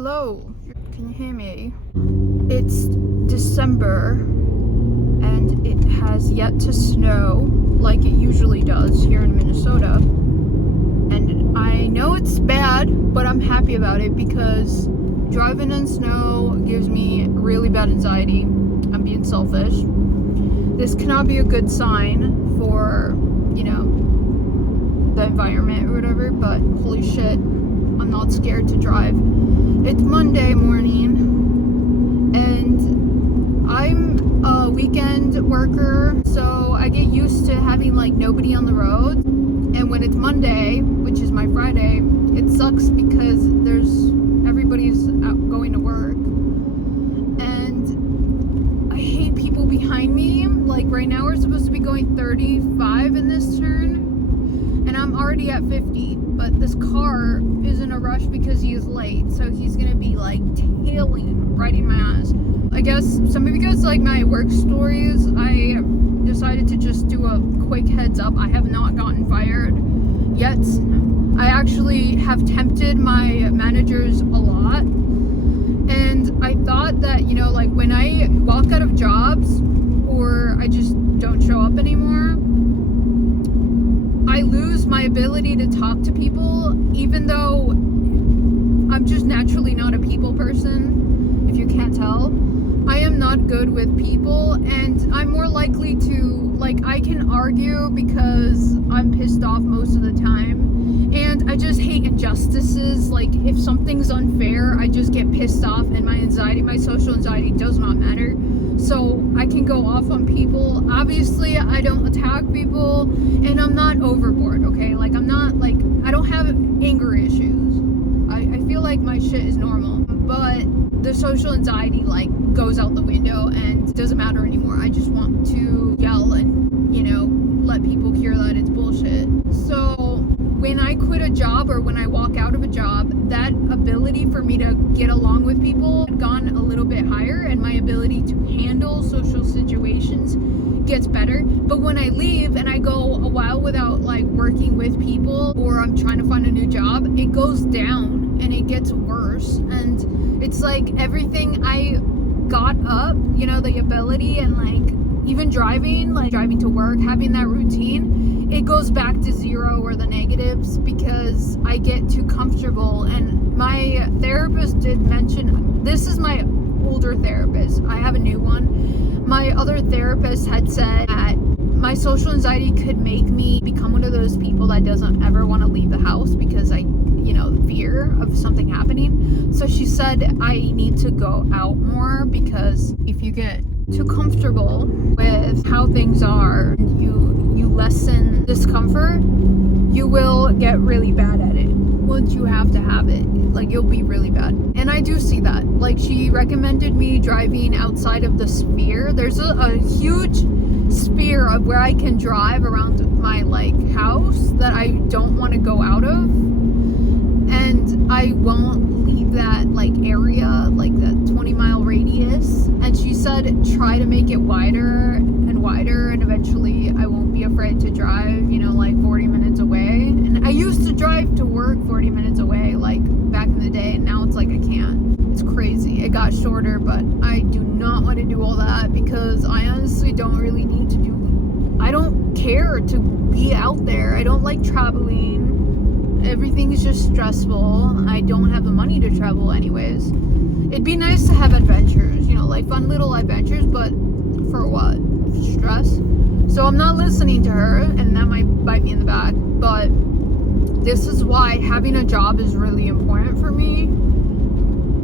Hello, can you hear me? It's December and it has yet to snow like it usually does here in Minnesota. And I know it's bad, but I'm happy about it because driving in snow gives me really bad anxiety. I'm being selfish. This cannot be a good sign for, the environment or whatever, but holy shit, I'm not scared to drive. It's Monday morning and I'm a weekend worker, so I get used to having nobody on the road. And when it's Monday, which is my Friday, it sucks because everybody's out going to work. And I hate people behind me. Like right now we're supposed to be going 35 in this turn and I'm already at 50, but this car is in a rush because he is late, so he's gonna be tailing right in my ass. I guess some of you guys like my work stories. I decided to just do a quick heads up. I have not gotten fired yet. I actually have tempted my managers a lot, and I thought that when I walk out of jobs or I just don't show up anymore, I lose my ability to talk to people, even though I'm just naturally not a people person, if you can't tell. I am not good with people, and I'm more likely to, I can argue because I'm pissed off most of the time, and I just hate injustices. If something's unfair, I just get pissed off, and my social anxiety does not matter. So I can go off on people. Obviously, I don't attack people, and I'm not overboard, okay? I don't have anger issues. I feel like my shit is normal, but the social anxiety, goes out the window and doesn't matter anymore. I just want to yell and, let people hear that it's bullshit. So when I quit a job or when I walk out of a job, that ability for me to get along with people had gone a little bit higher, and my ability to handle social situations gets better. But when I leave and I go a while without working with people, or I'm trying to find a new job, it goes down and it gets worse. And it's everything I got up, the ability, and even driving to work, having that routine, it goes back to zero or the negatives because I get too comfortable. And my therapist did mention, this is my older therapist, I have a new one. My other therapist had said that my social anxiety could make me become one of those people that doesn't ever want to leave the house because I fear of something happening. So she said I need to go out more, because if you get too comfortable with how things are, you lessen discomfort, you will get really bad at it. Once you have to have it, you'll be really bad. And I do see that. She recommended me driving outside of the sphere. There's a huge sphere of where I can drive around my house that I don't want to go out of, and I won't leave that area, that 20-mile radius. And she said try to make it wider and wider, and eventually I won't be afraid to drive 40 minutes away. And I used to drive to work 40 minutes away back in the day, and now it's I can't. It's crazy. It got shorter, but I do not want to do all that because I honestly don't really need to I don't care to be out there. I don't like traveling. Everything is just stressful. I don't have the money to travel anyways. It'd be nice to have adventures, fun little adventures, but for what? Stress? So I'm not listening to her, and that might bite me in the back, but this is why having a job is really important for me.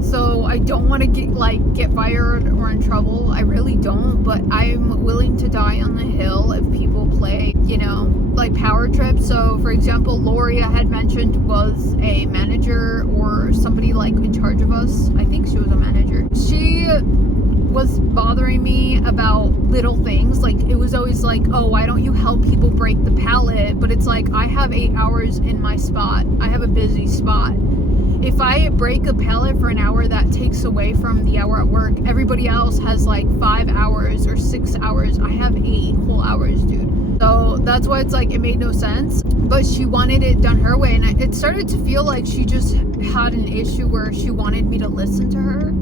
So I don't want to get fired or in trouble. I really don't, but I'm willing to die on the hill if people play, power trips. So for example, Lori I had mentioned was a manager or somebody in charge of us. I think she was a manager. She was bothering me about little things. It was always oh, why don't you help people break the pallet? But it's I have 8 hours in my spot. I have a busy spot. If I break a pallet for an hour, that takes away from the hour at work. Everybody else has 5 hours or 6 hours. I have 8 whole hours, dude. So that's why it's like it made no sense. But she wanted it done her way, and it started to feel like she just had an issue where she wanted me to listen to her.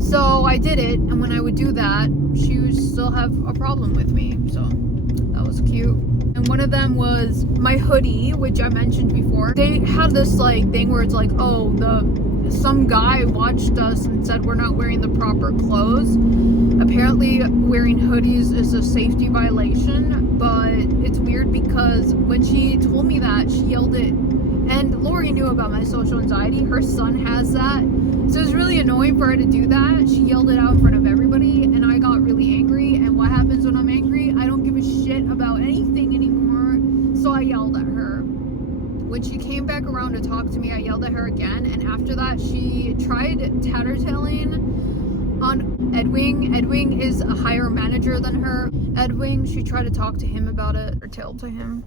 So I did it, and when I would do that, she would still have a problem with me. So that was cute. And one of them was my hoodie, which I mentioned before. They had this like thing where it's like, oh, some guy watched us and said we're not wearing the proper clothes. Apparently wearing hoodies is a safety violation, but it's weird because when she told me that, she yelled it. And Lori knew about my social anxiety. Her son has that. So it was really annoying for her to do that. She yelled it out in front of everybody, and I got really angry. And what happens when I'm angry? I don't give a shit about anything anymore. So I yelled at her. When she came back around to talk to me, I yelled at her again. And after that, she tried tattletaling on Edwin. Edwin is a higher manager than her. Edwin, she tried to talk to him about it, or tailed to him,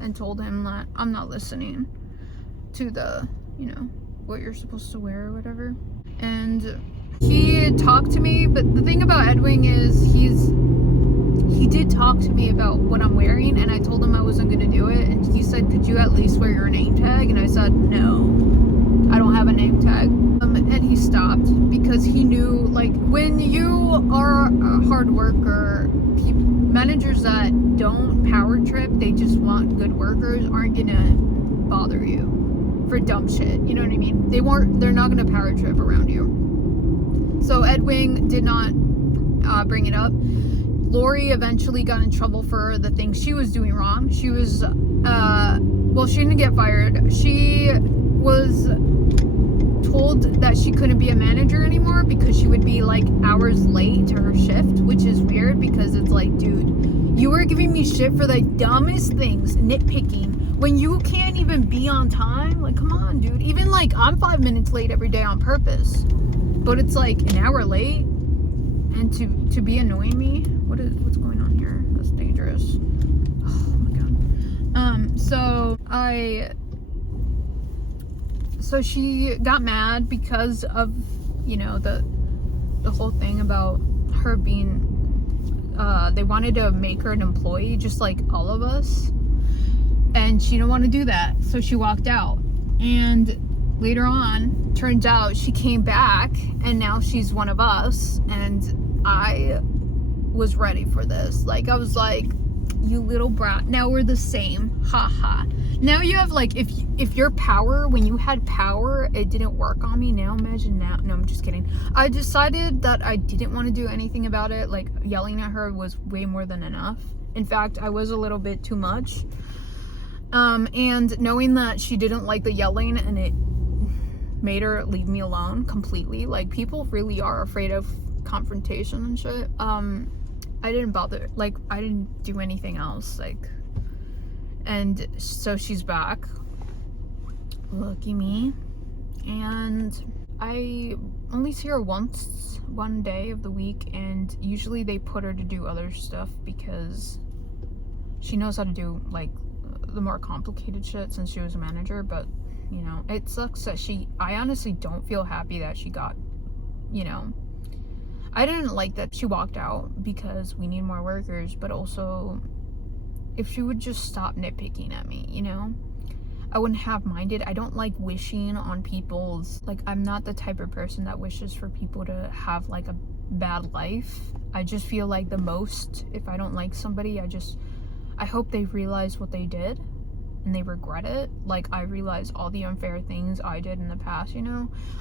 and told him that I'm not listening to the, what you're supposed to wear or whatever. And he talked to me, but the thing about Edwin is he did talk to me about what I'm wearing, and I told him I wasn't going to do it, and he said, could you at least wear your name tag? And I said, no, I don't have a name tag. And he stopped because he knew, like, when you are a hard worker, managers that don't power trip, they just want good workers, aren't gonna bother you for dumb shit. You know what I mean? They're not gonna power trip around you. So Edwin did not bring it up. Lori eventually got in trouble for the things she was doing wrong. She was, she didn't get fired. She was told that she couldn't be a manager anymore because she would be like hours late to her shift, which is weird because it's like, dude, you were giving me shit for the dumbest things, nitpicking, when you can't even be on time. Like, come on, dude. Even like I'm 5 minutes late every day on purpose, but it's like an hour late, and to be annoying me. What's going on here? That's dangerous. Oh my god. So she got mad because of, the whole thing about her being, they wanted to make her an employee just like all of us. And she didn't want to do that. So she walked out. And later on, turns out she came back and now she's one of us. And I was ready for this. Like, I was like, you little brat, now we're the same. Ha. Now you have, like, if your power, when you had power, it didn't work on me. Now imagine now. No, I'm just kidding. I decided that I didn't want to do anything about it. Like, yelling at her was way more than enough. In fact, I was a little bit too much. And knowing that she didn't like the yelling and it made her leave me alone completely. Like, people really are afraid of confrontation and shit. I didn't bother, like, I didn't do anything else, like, and so she's back, lucky me, and I only see her one day of the week, and usually they put her to do other stuff because she knows how to do, like, the more complicated shit since she was a manager. But, it sucks that I honestly don't feel happy that she got, I didn't like that she walked out because we need more workers, but also if she would just stop nitpicking at me, I wouldn't have minded. I don't like wishing on people's, like, I'm not the type of person that wishes for people to have like a bad life. I just feel like the most, if I don't like somebody, I hope they realize what they did and they regret it. Like, I realize all the unfair things I did in the past,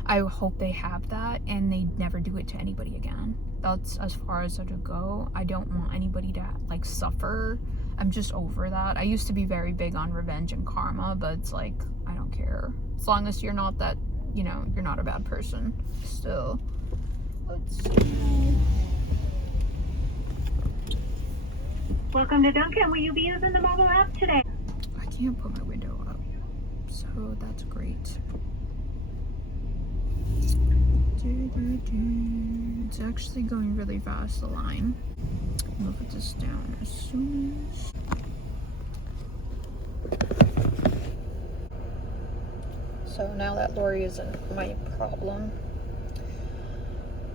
I hope they have that and they never do it to anybody again. That's as far as it'll go. I don't want anybody to, like, suffer. I'm just over that. I used to be very big on revenge and karma, but it's like, I don't care. As long as you're not that, you're not a bad person. Still, let's see. Welcome to Dunkin'. Will you be using the mobile app today? I can't put my window up, so that's great. It's actually going really fast, the line. I'll put this down as soon as... So now that Lori isn't my problem,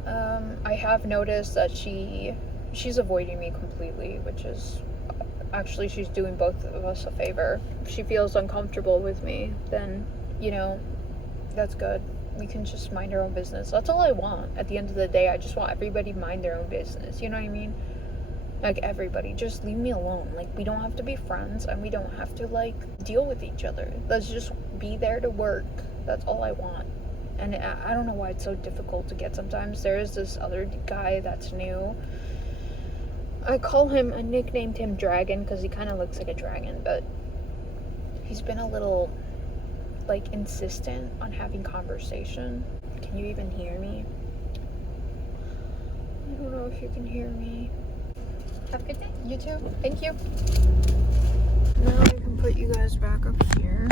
I have noticed that she's avoiding me completely, which is actually she's doing both of us a favor. If she feels uncomfortable with me, then, you know, that's good. We can just mind our own business. That's all I want. At the end of the day, I just want everybody to mind their own business. You know what I mean? Like, everybody, just leave me alone. Like, we don't have to be friends, and we don't have to, like, deal with each other. Let's just be there to work. That's all I want. And I don't know why it's so difficult to get sometimes. There's this other guy that's new. I nicknamed him Dragon because he kind of looks like a dragon, but he's been a little, like, insistent on having conversation. Can you even hear me? I don't know if you can hear me. Have a good day. You too. Thank you. Now I can put you guys back up here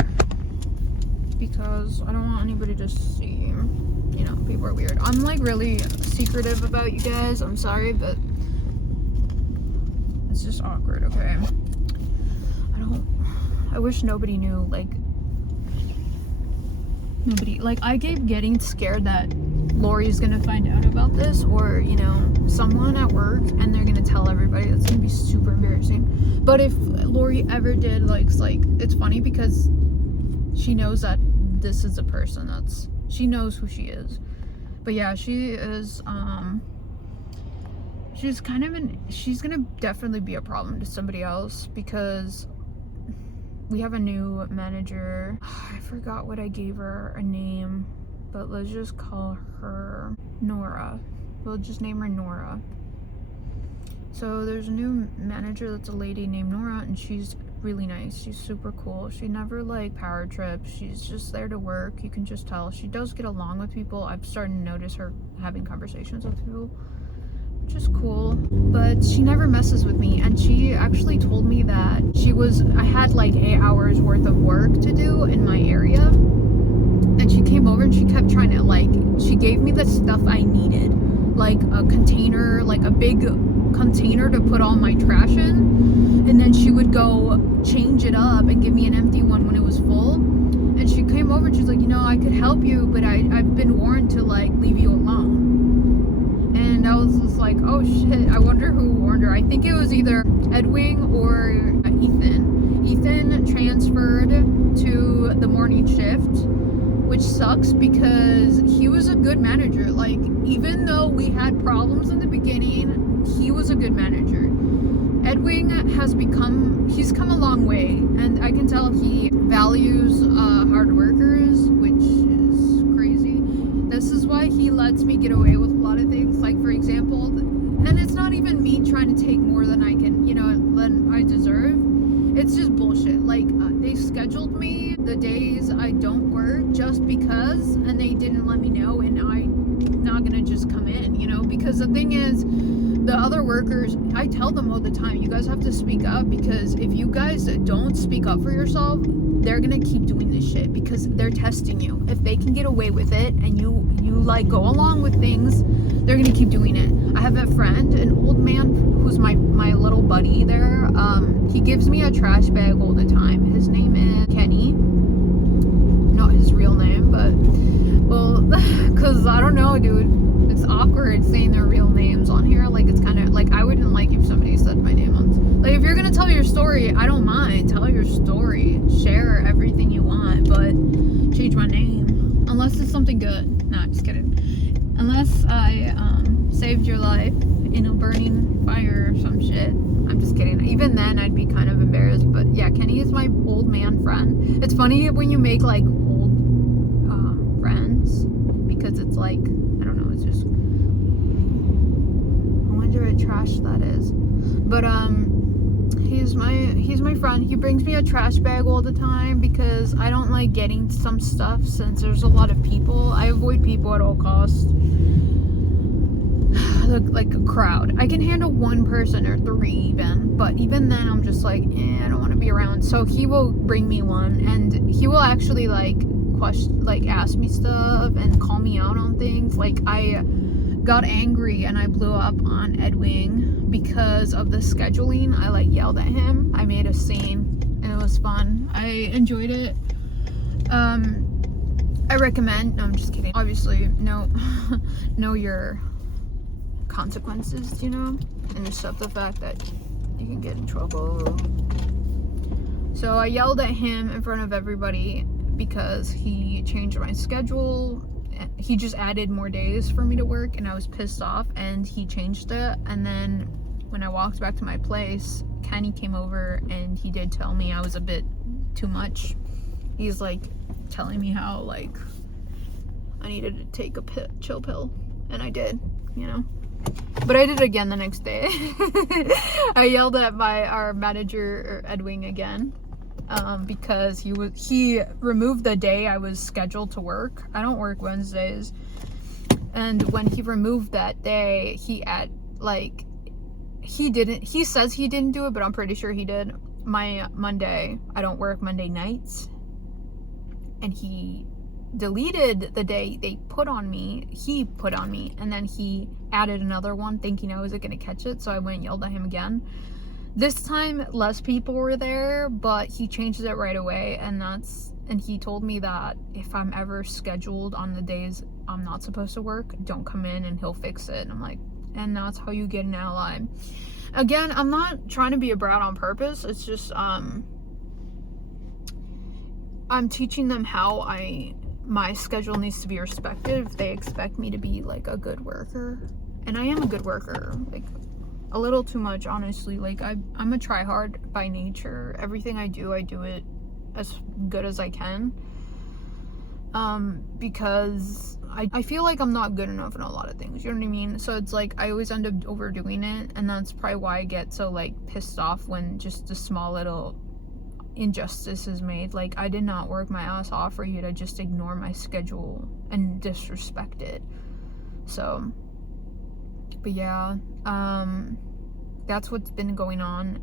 because I don't want anybody to see. You know, people are weird. I'm like really secretive about you guys. I'm sorry, but it's just awkward, okay? I wish nobody knew, like, I keep getting scared that Lori's gonna find out about this, or, you know, someone at work, and they're gonna tell everybody. That's gonna be super embarrassing. But if Lori ever did, like, it's funny because she knows that this is a person she knows who she is. But yeah, she is, she's gonna definitely be a problem to somebody else because we have a new manager. I forgot what I gave her a name, but let's just call her Nora. We'll just name her Nora. So there's a new manager that's a lady named Nora, and she's really nice. She's super cool. She never like power trips. She's just there to work. You can just tell. She does get along with people. I've started to notice her having conversations with people, which is cool, but she never messes with me. And she actually told me that I had like 8 hours worth of work to do in my area, and she came over and she kept trying to, like, she gave me the stuff I needed, like a container, like a big container to put all my trash in, and then she would go change it up and give me an empty one when it was full. And she came over and she's like, you know, I could help you, but I've been warned to, like, leave you alone. And I was just like, oh shit, I wonder who warned her. I think it was either Edwin or Ethan. Ethan transferred to the morning shift, which sucks because he was a good manager. Like, even though we had problems in the beginning, he was a good manager. Edwin he's come a long way, and I can tell he values hard workers, which is crazy. This is why he lets me get away with a lot of things. Like, for example, and it's not even me trying to take more than I can, you know, than I deserve. It's just bullshit. Like, they scheduled me the days I don't work just because, and they didn't let me know, and I'm not gonna just come in, you know, because the thing is, the other workers, I tell them all the time, you guys have to speak up, because if you guys don't speak up for yourself, they're gonna keep doing this shit because they're testing you. If they can get away with it and you like go along with things, they're gonna keep doing it. I have a friend, an old man who's my little buddy there. He gives me a trash bag all the time. His name is Kenny. Not his real name, but, well, because I don't know, dude. It's awkward saying their real names on here. Like, it's kind of like, I wouldn't like if somebody said my name on, like, if you're gonna tell your story, I don't mind. Tell your story, share everything you want, but change my name unless it's something good. No, just kidding. Unless I saved your life in a burning fire or some shit. I'm just kidding. Even then, I'd be kind of embarrassed. But yeah, Kenny is my old man friend. It's funny when you make like old friends, because it's like, I don't know, it's just, I wonder what trash that is. But he's my friend. He brings me a trash bag all the time because I don't like getting some stuff since there's a lot of people. I avoid people at all costs. Like a crowd. I can handle one person or 3 even, but even then I'm just like, I don't want to be around. So he will bring me one, and he will actually like ask me stuff and call me out on things. Like, I got angry and I blew up on Edwin because of the scheduling. I like yelled at him. I made a scene and it was fun. I enjoyed it. I recommend, no, I'm just kidding. Obviously, know your consequences, you know, and accept the fact that you can get in trouble. So I yelled at him in front of everybody because he changed my schedule. He just added more days for me to work, and I was pissed off, and he changed it. And then when I walked back to my place, Kenny came over and he did tell me I was a bit too much. He's like telling me how like I needed to take a chill pill, and I did, you know. But I did it again the next day. I yelled at our manager Edwin again, because he removed the day I was scheduled to work. I don't work Wednesdays, and when he removed that day, he says he didn't do it, but I'm pretty sure he did. My Monday, I don't work Monday nights, and he deleted the day he put on me, and then he added another one thinking I wasn't gonna catch it, so I went and yelled at him again. This time less people were there, but he changed it right away, and he told me that if I'm ever scheduled on the days I'm not supposed to work, don't come in and he'll fix it. And I'm like, and that's how you get an ally. Again, I'm not trying to be a brat on purpose. It's just I'm teaching them how my schedule needs to be respected if they expect me to be like a good worker. And I am a good worker, like a little too much, honestly. Like I'm a try hard by nature. Everything I do it as good as I can. Because I feel like I'm not good enough in a lot of things, you know what I mean? So it's like I always end up overdoing it, and that's probably why I get so like pissed off when just a small little injustice is made. Like, I did not work my ass off for you to just ignore my schedule and disrespect it. So, but yeah, that's what's been going on.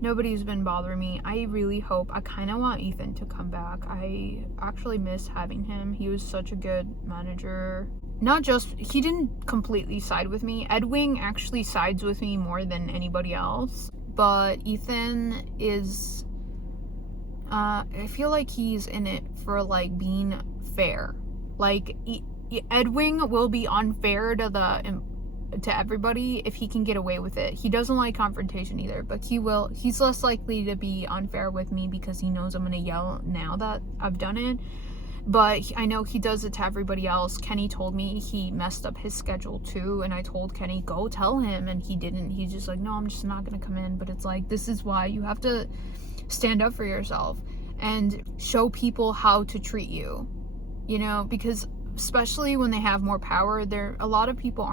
Nobody's been bothering me. I really hope, I kind of want Ethan to come back. I actually miss having him. He was such a good manager. Not just, he didn't completely side with me. Edwin actually sides with me more than anybody else. But Ethan is, I feel like he's in it for like being fair. Like, Edwin will be unfair to everybody if he can get away with it. He doesn't like confrontation either, but he's less likely to be unfair with me because he knows I'm gonna yell now that I've done it. But I know he does it to everybody else. Kenny told me he messed up his schedule too, and I told Kenny, go tell him, and he didn't. He's just like, no, I'm just not gonna come in. But it's like, this is why you have to stand up for yourself and show people how to treat you, you know, because especially when they have more power, a lot of people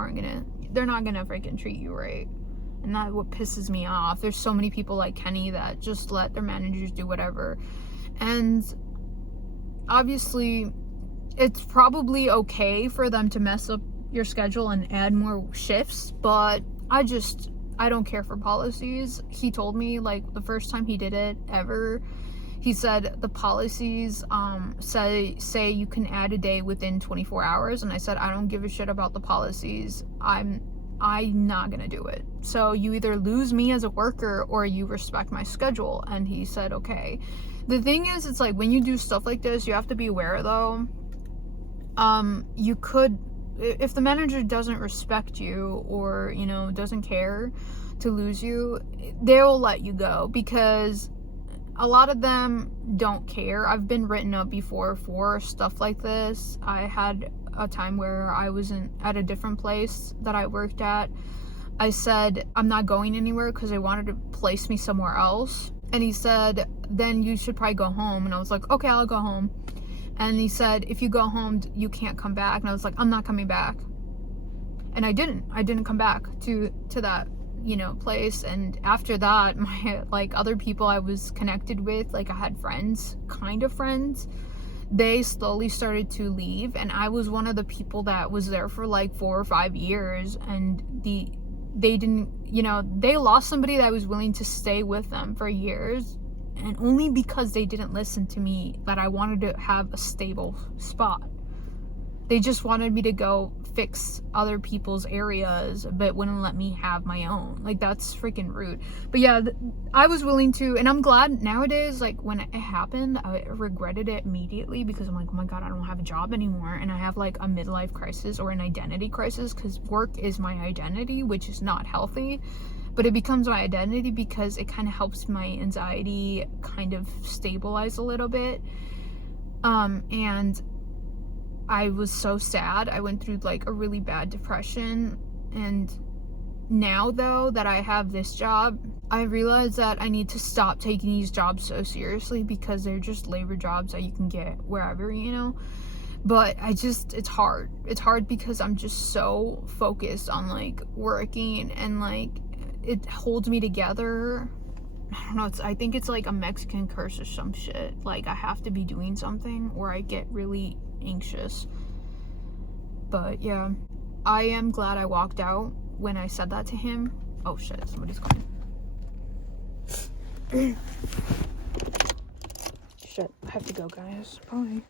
they're not gonna freaking treat you right. And that's what pisses me off. There's so many people like Kenny that just let their managers do whatever. And obviously, it's probably okay for them to mess up your schedule and add more shifts, but I don't care for policies. He told me, like, the first time he did it ever, he said the policies say you can add a day within 24 hours, and I said, I don't give a shit about the policies. I'm not gonna do it. So you either lose me as a worker or you respect my schedule. And he said, okay. The thing is, it's like, when you do stuff like this, you have to be aware though. You could, if the manager doesn't respect you or, you know, doesn't care to lose you, they'll let you go, because a lot of them don't care. I've been written up before for stuff like this. I had a time where I was at a different place that I worked at. I said, I'm not going anywhere because they wanted to place me somewhere else. And he said, then you should probably go home. And I was like, okay, I'll go home. And he said, if you go home, you can't come back. And I was like, I'm not coming back. And I didn't come back to that, you know, place. And after that, my, like, other people I was connected with, like, I had friends, kind of friends, they slowly started to leave. And I was one of the people that was there for like 4 or 5 years, and they didn't, you know, they lost somebody that was willing to stay with them for years, and only because they didn't listen to me, that I wanted to have a stable spot. They just wanted me to go fix other people's areas, but wouldn't let me have my own. Like, that's freaking rude. But yeah, I was willing to, and I'm glad nowadays, like, when it happened, I regretted it immediately, because I'm like, oh my god, I don't have a job anymore, and I have like a midlife crisis or an identity crisis, because work is my identity, which is not healthy. but it becomes my identity because it kind of helps my anxiety kind of stabilize a little bit. And I was so sad. I went through like a really bad depression, and now though that I have this job, I realize that I need to stop taking these jobs so seriously because they're just labor jobs that you can get wherever, you know. But it's hard. It's hard because I'm just so focused on like working, and like it holds me together. I don't know, I think it's like a Mexican curse or some shit. Like I have to be doing something or I get really anxious. But yeah, I am glad I walked out when I said that to him. Oh shit, somebody's coming. Shit, I have to go, guys. Bye.